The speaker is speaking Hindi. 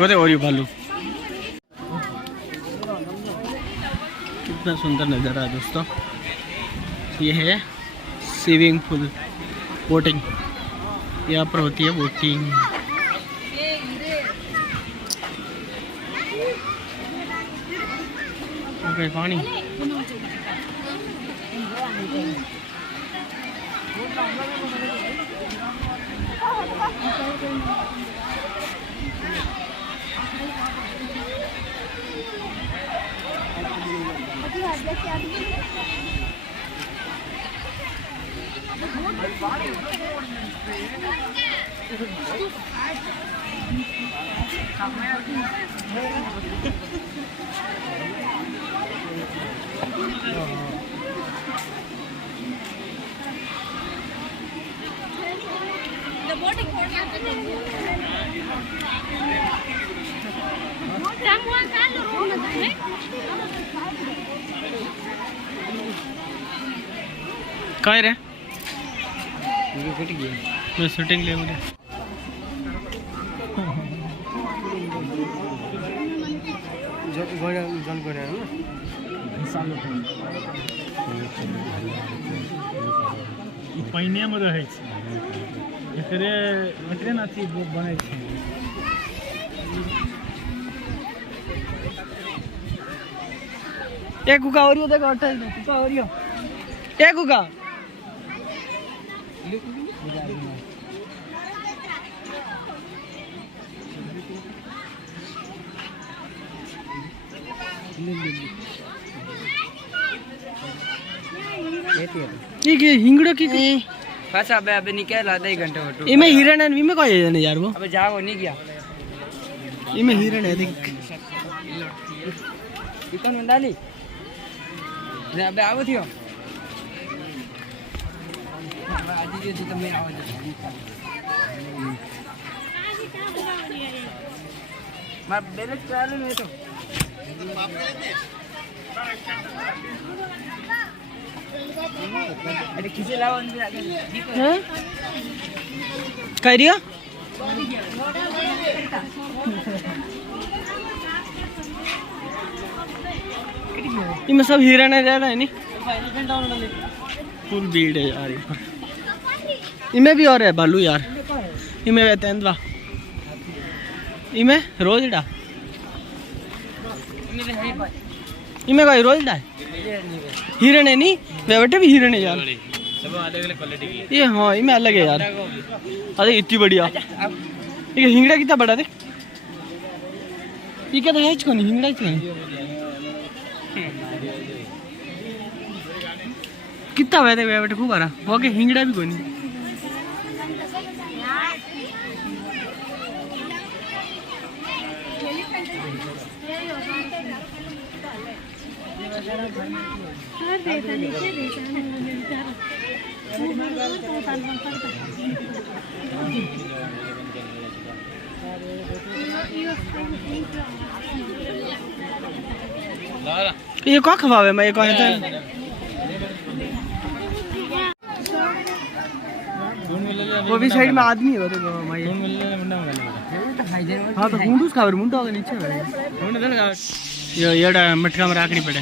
वो और ये भालू कितना सुंदर नज़ारा है दोस्तों। ये है स्विमिंग पूल, बोटिंग यहाँ पर होती है बोटिंग। ओके पानी काय रे मैं शूटिंग ले मुझे पहिनेमा रहेछ एकरे एकरे नाची बनाइ छ। एक गुगा ओरियो देखो अटल गुगा ओरियो एक गुगा ठीक है हिंगड़ो की बस अबे निकल आधा ही घंटे फोटो इमे हिरण है इमे कोई है नहीं यार वो अबे जाओ नहीं गया इमे हिरण है देख इकन मंडाली अबे आओ थियो आज जो जी તમે આવો છો માર બેલેન્સ ચાલે ને તો अरे खींचे लाओ अंदर आगे हैं करियो इनमें सब हिरण है ज्यादा है नी फुल भीड़ है यार। इनमें भी और है भालू यार इनमें तेंदुआ इनमें रोजड़ा इनमें कोई रोजड़ा है हिरण है नी बेटे भी हिरण है यार सब अलग अलग क्वालिटी की ये हाँ इनमें अलग है यार। अरे इतनी बढ़िया ये हिंगड़ा कितना बड़ा देख ये क्या था इसको नहीं हिंगड़ा इसको नहीं कितना बैठे बेटे खूब आ रहा हो गया हिंगड़ा भी कोई नहीं। ये क्या खवावे मैं ये कौन है वो भी साइड में आदमी है देखो भाई हाँ तो मुंडूस खावर मुंडा होगा नीचे ये मटका में राखनी पड़े।